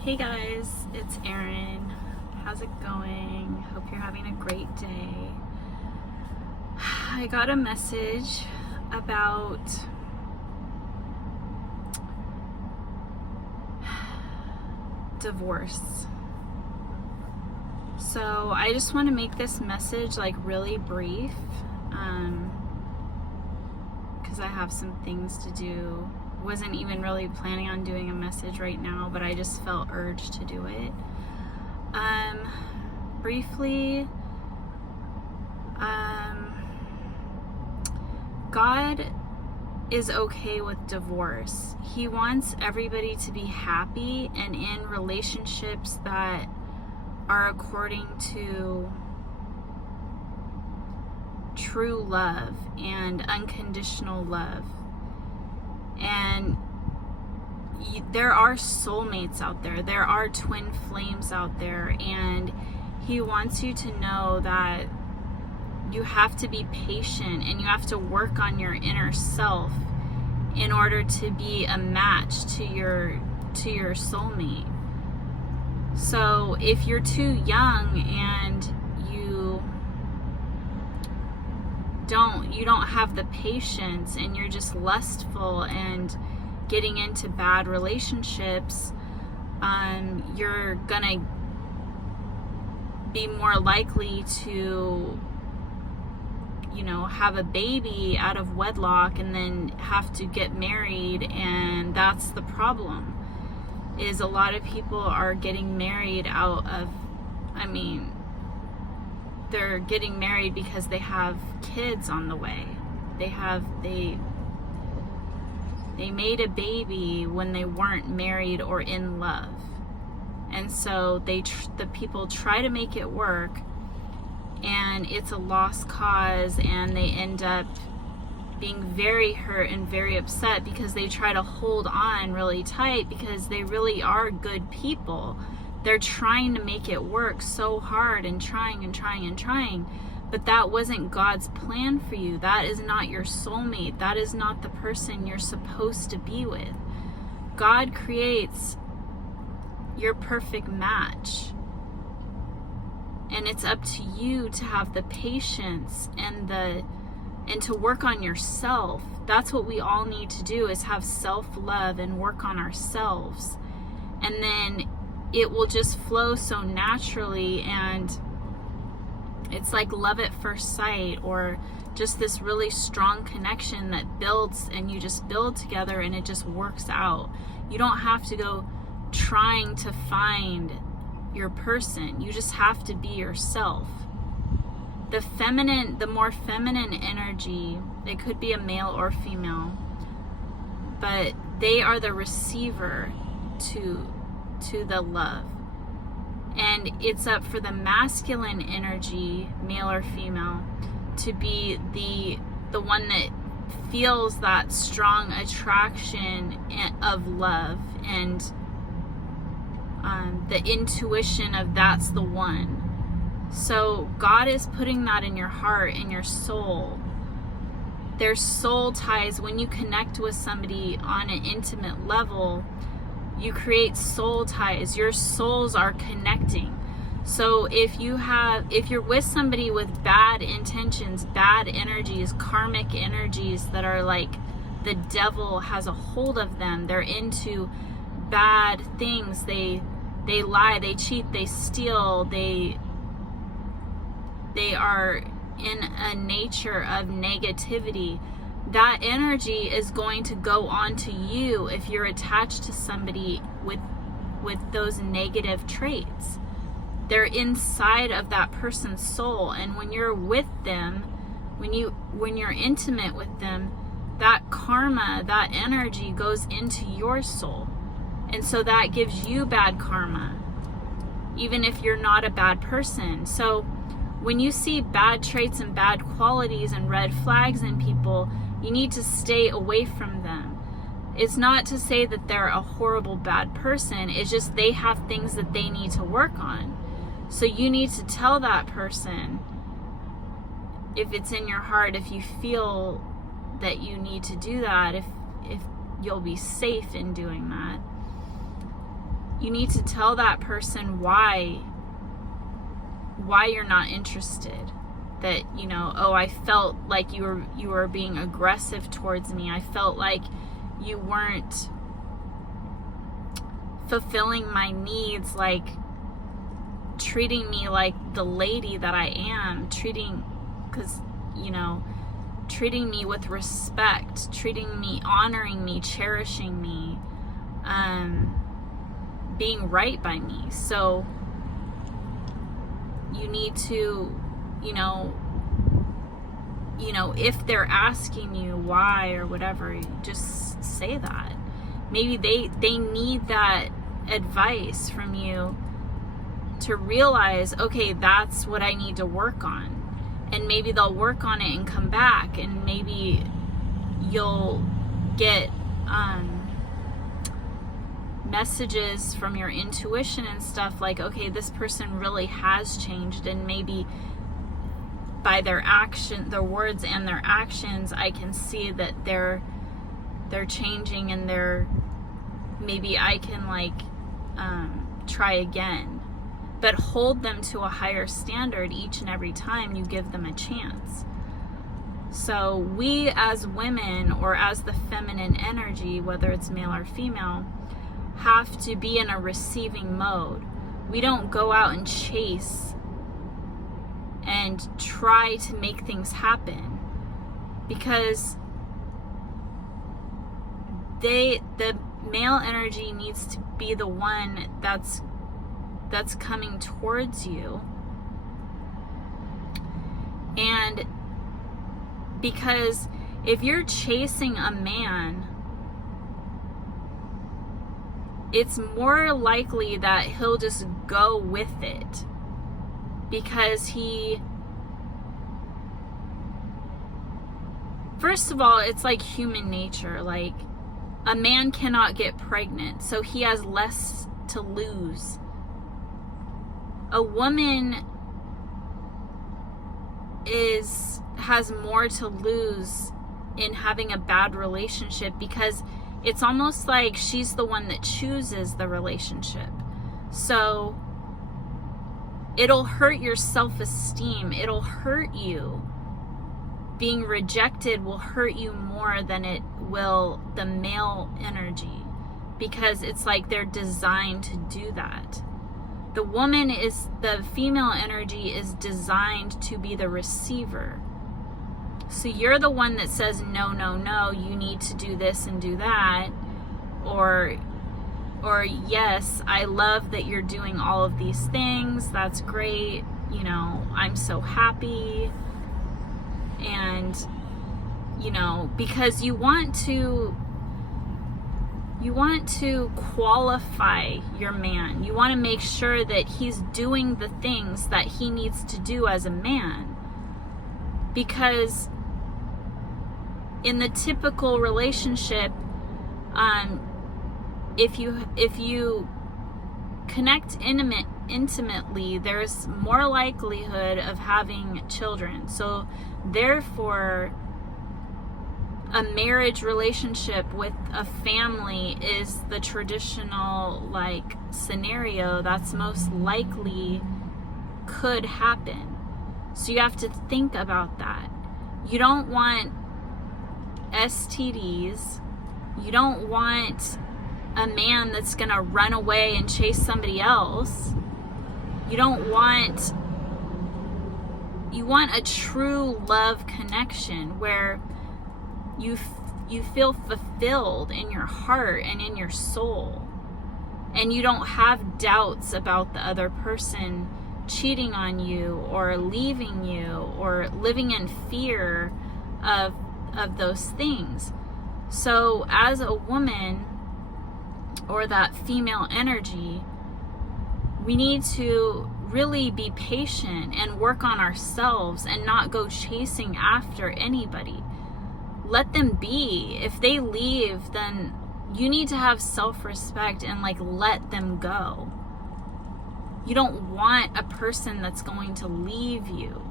Hey guys, it's Erin. How's it going? Hope you're having a great day. I got a message about divorce. So I just want to make this message like really brief because I have some things to do. Wasn't even really planning on doing a message right now, but I just felt urged to do it. Briefly, God is okay with divorce. He wants everybody to be happy and in relationships that are according to true love and unconditional love. And there are soulmates out there. There are twin flames out there. And he wants you to know that you have to be patient and you have to work on your inner self in order to be a match to your soulmate. So if you're too young and you don't have the patience and you're just lustful and getting into bad relationships, you're gonna be more likely to have a baby out of wedlock and then have to get married. And that's the problem, is a lot of people are getting married they're getting married because they have kids on the way. They made a baby when they weren't married or in love. And so the people try to make it work, and it's a lost cause, and they end up being very hurt and very upset because they try to hold on really tight because they really are good people. They're trying to make it work so hard and trying and trying and trying, but that wasn't God's plan for you. That is not your soulmate. That is not the person you're supposed to be with. God creates your perfect match, and it's up to you to have the patience and to work on yourself. That's what we all need to do, is have self-love and work on ourselves. And then it will just flow so naturally, and it's like love at first sight, or just this really strong connection that builds, and you just build together and it just works out. You don't have to go trying to find your person. You just have to be yourself. The more feminine energy, it could be a male or female, but they are the receiver to the love. And it's up for the masculine energy, male or female, to be the one that feels that strong attraction of love, and the intuition of that's the one. So God is putting that in your heart and your soul. There's soul ties. When you connect with somebody on an intimate level, you create soul ties. Your souls are connecting. So if you're with somebody with bad intentions, bad energies, karmic energies that are like the devil has a hold of them, they're into bad things, they lie, they cheat, they steal, they are in a nature of negativity, that energy is going to go on to you if you're attached to somebody with those negative traits. They're inside of that person's soul, and when you're with them, when you're intimate with them, that karma, that energy goes into your soul. And so that gives you bad karma, even if you're not a bad person. So when you see bad traits and bad qualities and red flags in people, you need to stay away from them. It's not to say that they're a horrible bad person. It's just they have things that they need to work on. So you need to tell that person, if it's in your heart, if you feel that you need to do that, if you'll be safe in doing that. you need to tell that person why you're not interested. That, you know, oh, I felt like you were being aggressive towards me. I felt like you weren't fulfilling my needs, like treating me like the lady that I am, treating me with respect, honoring me, cherishing me, being right by me. So you need to, if they're asking you why or whatever, you just say that. Maybe they need that advice from you to realize, okay, that's what I need to work on. And maybe they'll work on it and come back, and maybe you'll get messages from your intuition and stuff like, okay, this person really has changed, and maybe by their words and their actions, I can see that they're changing, and maybe I can try again. But hold them to a higher standard each and every time you give them a chance. So we as women, or as the feminine energy, whether it's male or female, have to be in a receiving mode. We don't go out and chase and try to make things happen, because the male energy needs to be the one that's coming towards you. And because if you're chasing a man, it's more likely that he'll just go with it, because first of all, it's like human nature. Like, a man cannot get pregnant, so he has less to lose. A woman has more to lose in having a bad relationship, because it's almost like she's the one that chooses the relationship. So it'll hurt your self-esteem. It'll hurt you. Being rejected will hurt you more than it will the male energy, because it's like they're designed to do that. The female energy is designed to be the receiver. So you're the one that says, no, you need to do this and do that. Or yes, I love that you're doing all of these things. That's great. I'm so happy. And, because you want to qualify your man. You want to make sure that he's doing the things that he needs to do as a man. Because in the typical relationship, if you connect intimately, there's more likelihood of having children. So therefore, a marriage relationship with a family is the traditional scenario that's most likely could happen. So you have to think about that. You don't want STDs. You don't want a man that's gonna run away and chase somebody else. You want a true love connection where you feel fulfilled in your heart and in your soul, and you don't have doubts about the other person cheating on you or leaving you or living in fear of those things. So as a woman, or that female energy, we need to really be patient and work on ourselves and not go chasing after anybody. Let them be. If they leave, then you need to have self-respect and let them go. You don't want a person that's going to leave you.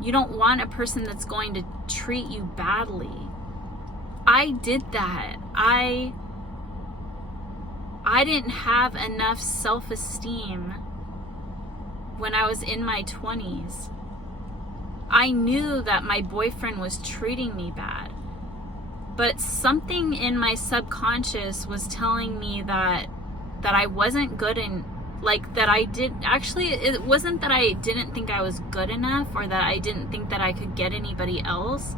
You don't want a person that's going to treat you badly. I did that. I I didn't have enough self-esteem when I was in my 20s. I knew that my boyfriend was treating me bad, but something in my subconscious was telling me that I wasn't good, and like that I did actually, it wasn't that I didn't think I was good enough or that I didn't think that I could get anybody else.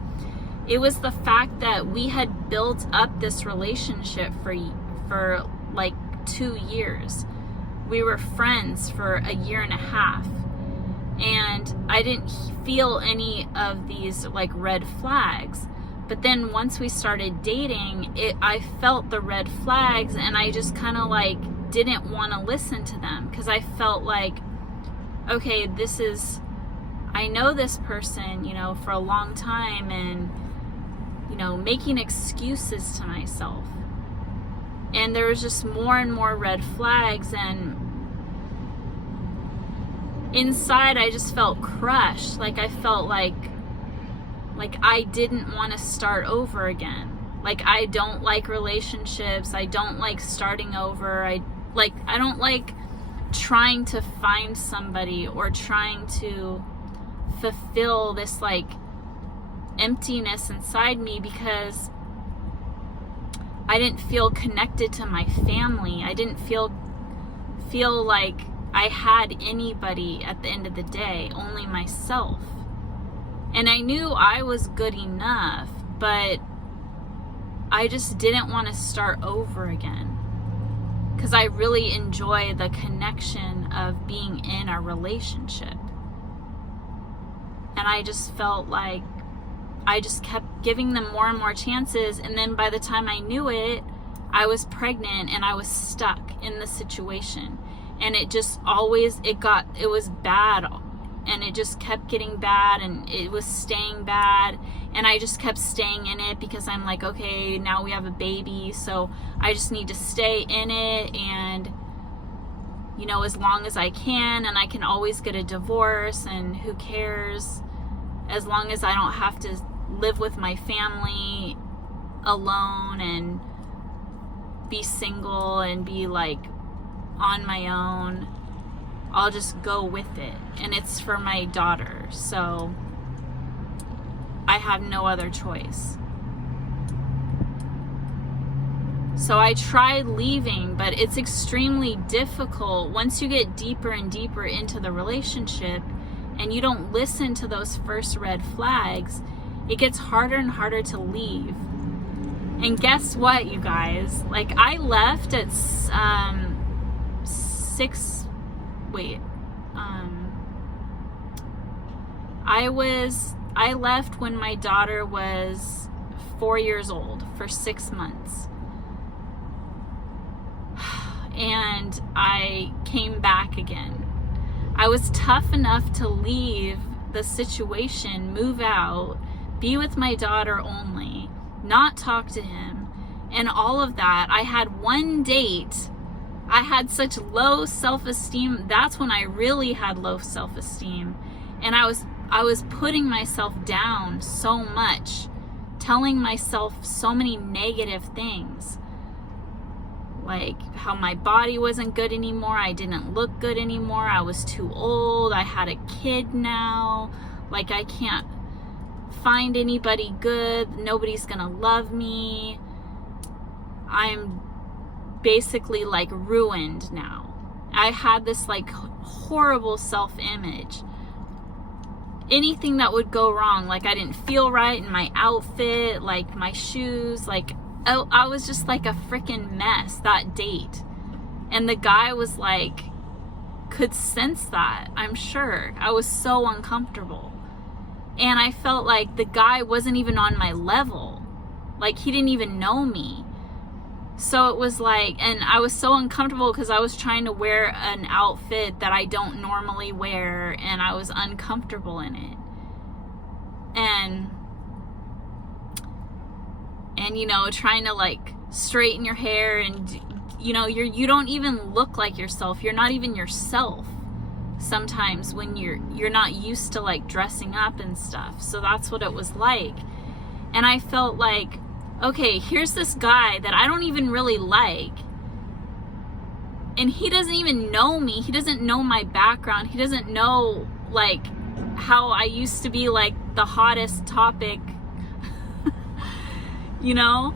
It was the fact that we had built up this relationship for like 2 years. We were friends for a year and a half, and I didn't feel any of these like red flags. But then once we started dating, I felt the red flags, and I just kind of like didn't want to listen to them, because I felt like, okay, I know this person, you know, for a long time, and, you know, making excuses to myself. And there was just more and more red flags, and inside I just felt crushed. Like I felt like I didn't want to start over again. Like I don't like relationships. I don't like starting over. I don't like trying to find somebody or trying to fulfill this like emptiness inside me, because I didn't feel connected to my family. I didn't feel like I had anybody at the end of the day, only myself. And I knew I was good enough, but I just didn't want to start over again, because I really enjoy the connection of being in a relationship. And I just felt like I just kept giving them more and more chances, and then by the time I knew it, I was pregnant and I was stuck in the situation. And it just always, it was bad, and it just kept getting bad, and it was staying bad, and I just kept staying in it because I'm like, okay, now we have a baby, so I just need to stay in it, and you know, as long as I can, and I can always get a divorce, and who cares, as long as I don't have to live with my family alone and be single and be like on my own, I'll just go with it. And it's for my daughter, so I have no other choice. So I tried leaving, but it's extremely difficult once you get deeper and deeper into the relationship and you don't listen to those first red flags. It gets harder and harder to leave. And guess what, you guys? Like, I left at I left when my daughter was 4 years old for 6 months. And I came back again. I was tough enough to leave the situation, move out, be with my daughter only, not talk to him, and all of that. I had one date. I had such low self-esteem. That's when I really had low self-esteem. And I was putting myself down so much, telling myself so many negative things. Like how my body wasn't good anymore. I didn't look good anymore. I was too old. I had a kid now. Like, I can't find anybody good. Nobody's gonna love me. I'm basically like ruined now. I had this like horrible self-image. Anything that would go wrong, like I didn't feel right in my outfit, like my shoes, like I was just like a freaking mess that date. And the guy was like, could sense that, I'm sure. I was so uncomfortable. And I felt like the guy wasn't even on my level. Like, he didn't even know me. So it was like, and I was so uncomfortable because I was trying to wear an outfit that I don't normally wear, and I was uncomfortable in it. And you know, trying to like straighten your hair, and you know, you don't even look like yourself. You're not even yourself sometimes when you're not used to like dressing up and stuff. So that's what it was like. And I felt like, okay, here's this guy that I don't even really like, And he doesn't even know me. He doesn't know my background. He doesn't know like how I used to be like the hottest topic, you know?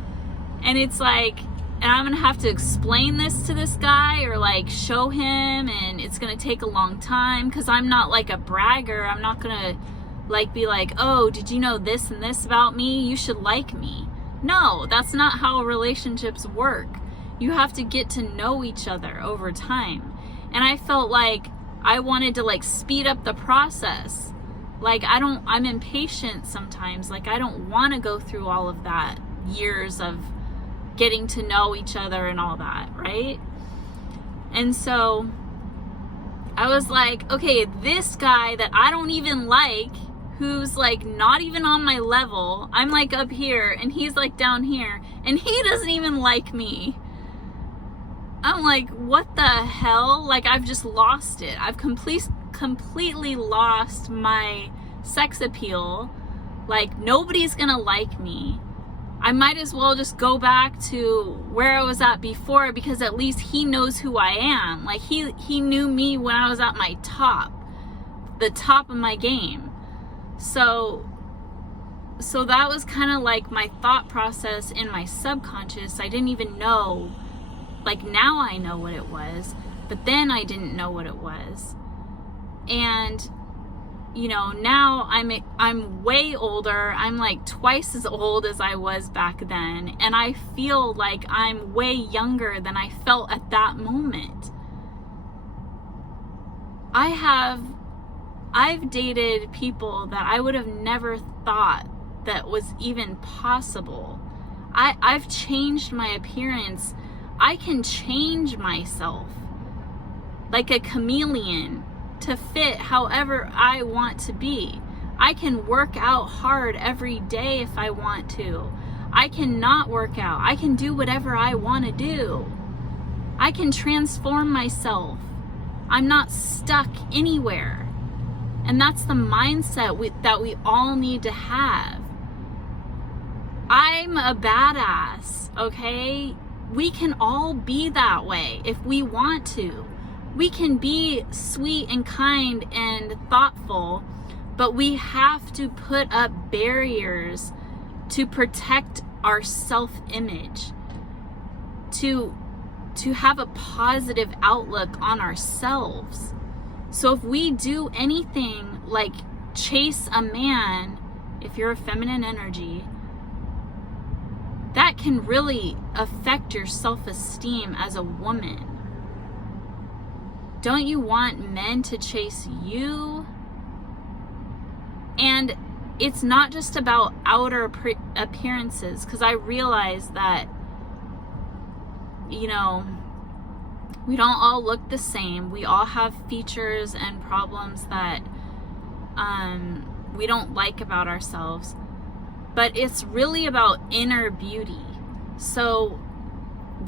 And it's like, and I'm gonna have to explain this to this guy or like show him, and it's gonna take a long time because I'm not like a bragger. I'm not gonna like be like, oh, did you know this and this about me? You should like me. No, that's not how relationships work. You have to get to know each other over time. And I felt like I wanted to like speed up the process. Like I'm impatient sometimes. Like I don't want to go through all of that years of getting to know each other and all that, right? And so I was like, okay, this guy that I don't even like, who's like not even on my level, I'm like up here and he's like down here, and he doesn't even like me. I'm like, what the hell? Like I've just lost it. I've completely lost my sex appeal. Like nobody's gonna like me. I might as well just go back to where I was at before, because at least he knows who I am. Like he knew me when I was at my top, the top of my game. So that was kind of like my thought process in my subconscious. I didn't even know, like now I know what it was, but then I didn't know what it was. And you know, now I'm way older. I'm like twice as old as I was back then, and I feel like I'm way younger than I felt at that moment. I've dated people that I would have never thought that was even possible. I've changed my appearance. I can change myself like a chameleon to fit however I want to be. I can work out hard every day if I want to. I can not work out. I can do whatever I want to do. I can transform myself. I'm not stuck anywhere. And that's the mindset that we all need to have. I'm a badass, okay? We can all be that way if we want to. We can be sweet and kind and thoughtful, but we have to put up barriers to protect our self-image, to have a positive outlook on ourselves. So if we do anything like chase a man, if you're a feminine energy, that can really affect your self-esteem as a woman. Don't you want men to chase you? And it's not just about outer appearances, because I realize that, you know, we don't all look the same. We all have features and problems that we don't like about ourselves. But it's really about inner beauty. So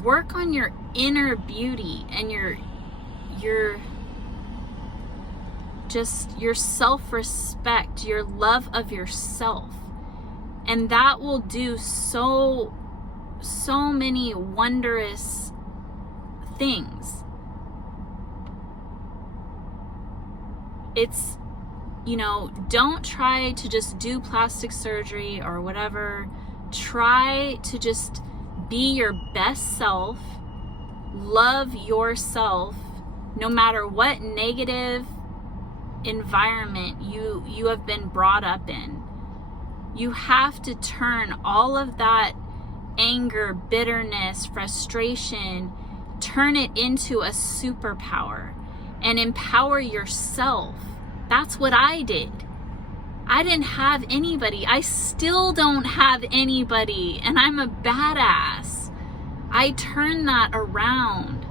work on your inner beauty and your self-respect, your love of yourself. And that will do so many wondrous things. It's, you know, don't try to just do plastic surgery or whatever. Try to just be your best self. Love yourself, no matter what negative environment you have been brought up in. You have to turn all of that anger, bitterness, frustration, turn it into a superpower and empower yourself. That's what I did. I didn't have anybody. I still don't have anybody, and I'm a badass. I turned that around.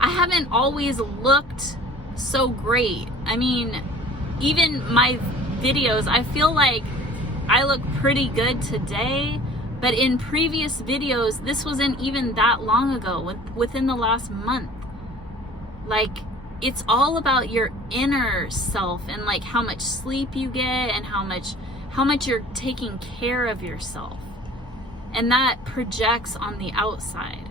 I haven't always looked so great. I mean, even my videos, I feel like I look pretty good today, but in previous videos, this wasn't even that long ago, within the last month. Like, it's all about your inner self and like how much sleep you get and how much you're taking care of yourself. And that projects on the outside.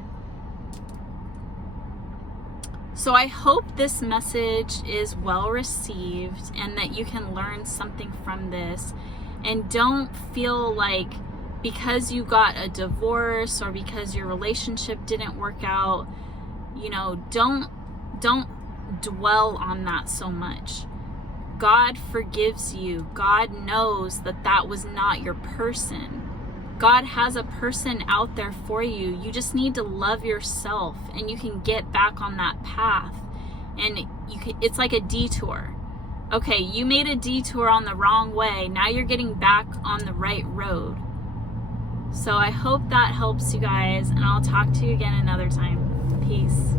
So I hope this message is well received and that you can learn something from this. And don't feel like because you got a divorce or because your relationship didn't work out, you know, don't dwell on that so much. God forgives you. God knows that that was not your person. God has a person out there for you. You just need to love yourself, and you can get back on that path. And it's like a detour. Okay, you made a detour on the wrong way. Now you're getting back on the right road. So I hope that helps you guys, and I'll talk to you again another time. Peace.